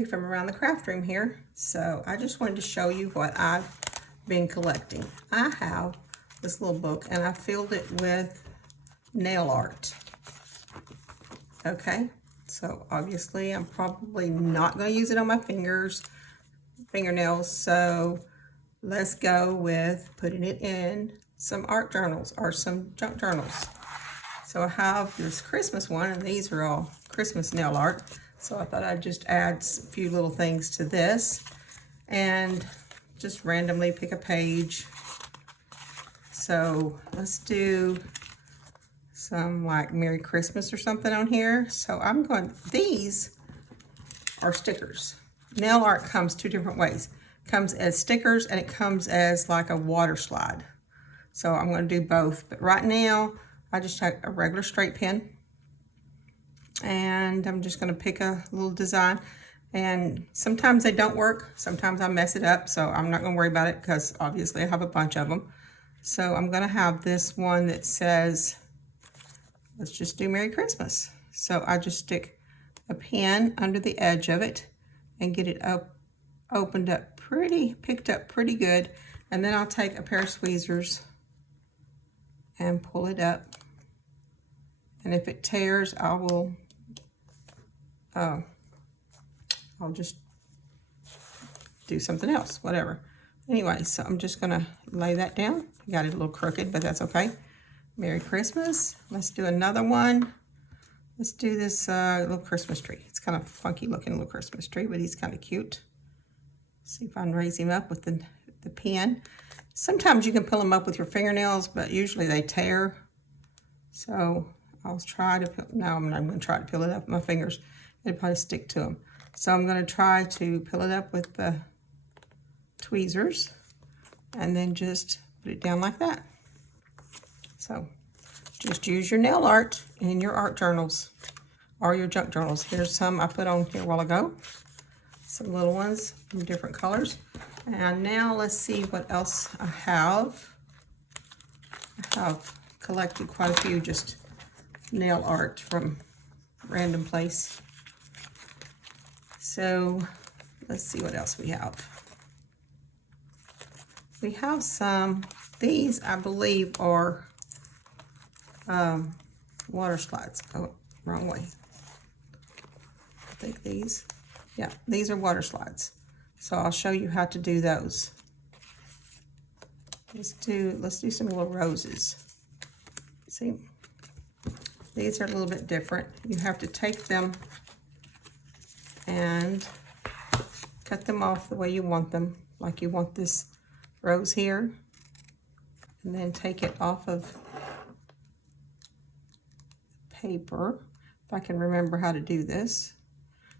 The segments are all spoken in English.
Mary from around the craft room here. So I just wanted to show you what I've been collecting. I have this little book and I filled it with nail art. Okay, so obviously I'm probably not going to use it on my fingernails, so let's go with putting it in some art journals or some junk journals. So I have this Christmas one, and these are all Christmas nail art. So I thought I'd just add a few little things to this and just randomly pick a page. So let's do some like Merry Christmas or something on here. So these are stickers. Nail art comes two different ways. It comes as stickers and it comes as like a water slide. So I'm going to do both, but right now I just take a regular straight pen and I'm just going to pick a little design, and sometimes they don't work, sometimes I mess it up, so I'm not going to worry about it because obviously I have a bunch of them. So I'm going to have this one that says, let's just do Merry Christmas. So I just stick a pen under the edge of it and get it picked up pretty good, and then I'll take a pair of tweezers and pull it up, and if it tears I'll just do something else, whatever. Anyway, so I'm just gonna lay that down. Got it a little crooked, but that's okay. Merry Christmas. Let's do another one. Let's do this little Christmas tree. It's kind of funky looking little Christmas tree, but he's kind of cute. See if I can raise him up with the pen. Sometimes you can pull them up with your fingernails, but usually they tear. So I'll try to, no, I'm not going to try to peel it up with my fingers. It'll probably stick to them. So I'm going to try to peel it up with the tweezers and then just put it down like that. So just use your nail art in your art journals or your junk journals. Here's some I put on here a while ago. Some little ones from different colors. And now let's see what else I have. I have collected quite a few just nail art from random place. So let's see what else we have. We have some, these I believe are water slides. Oh, wrong way. I think these, yeah, these are water slides. So I'll show you how to do those. Let's do some little roses. See, these are a little bit different. You have to take them and cut them off the way you want them, like you want this rose here, and then take it off of paper. If I can remember how to do this,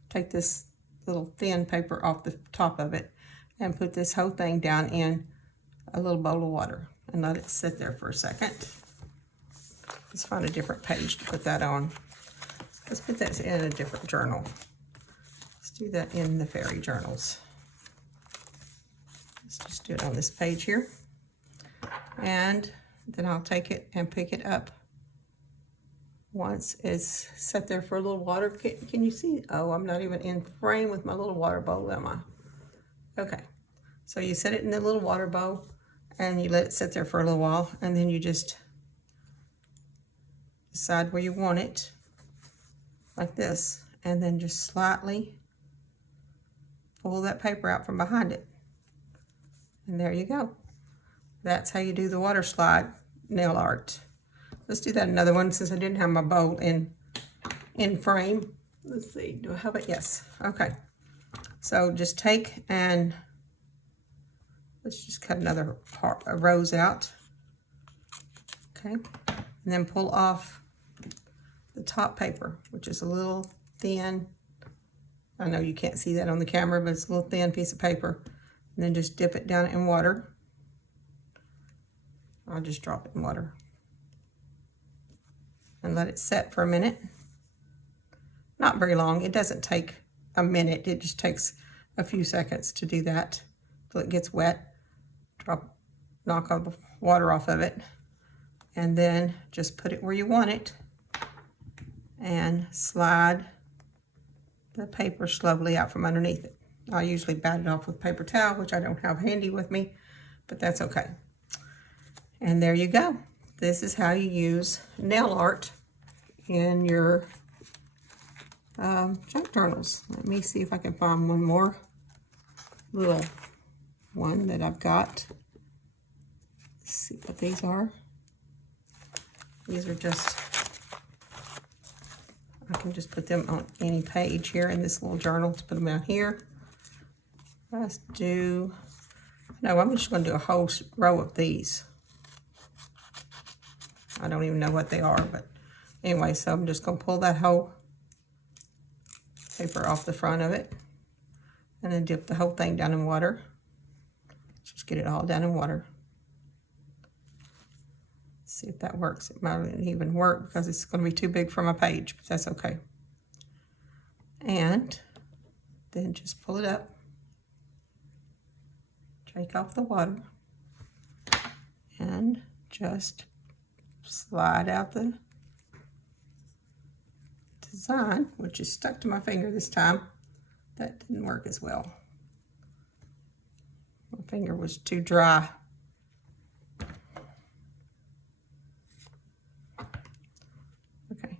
take this little thin paper off the top of it and put this whole thing down in a little bowl of water and let it sit there for a second. Let's find a different page to put that on. Let's put that in a different journal. Let's do that in the fairy journals. Let's just do it on this page here. And then I'll take it and pick it up once it's set there for a little water. Can you see? Oh, I'm not even in frame with my little water bowl, am I? Okay. So you set it in the little water bowl and you let it sit there for a little while, and then you just decide where you want it, like this, and then just slightly pull that paper out from behind it. And there you go. That's how you do the water slide nail art. Let's do that another one since I didn't have my bowl in frame. Let's see, do I have it? Yes, okay. So just take and let's just cut another part, a rose out. Okay, and then pull off the top paper, which is a little thin. I know you can't see that on the camera, but it's a little thin piece of paper. And then just dip it down in water. I'll just drop it in water and let it set for a minute. Not very long. It doesn't take a minute. It just takes a few seconds to do that till it gets wet. Knock all the water off of it, and then just put it where you want it and slide the paper slowly out from underneath it. I usually bat it off with paper towel, which I don't have handy with me, but that's okay. And there you go. This is how you use nail art in your junk journals. Let me see if I can find one more little one that I've got. Let's see what these are. These are just, I can just put them on any page here in this little journal to put them out here. Let's do, no, I'm just going to do a whole row of these. I don't even know what they are, but anyway, so I'm just going to pull that whole paper off the front of it and then dip the whole thing down in water. Just get it all down in water. See if that works. It might not even work because it's going to be too big for my page, but that's okay. And then just pull it up, take off the water, and just slide out the design, which is stuck to my finger this time. That didn't work as well. My finger was too dry. Okay,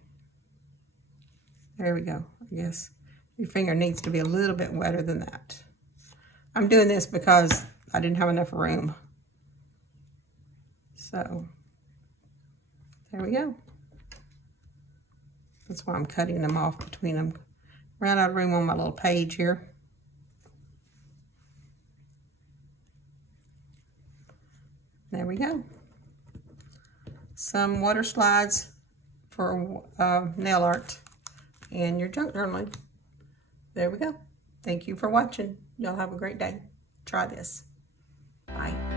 there we go. I guess your finger needs to be a little bit wetter than that. I'm doing this because I didn't have enough room. So there we go. That's why I'm cutting them off between them. Ran out of room on my little page here. There we go. Some water slides for nail art and your junk journaling. There we go. Thank you for watching. Y'all have a great day. Try this. Bye.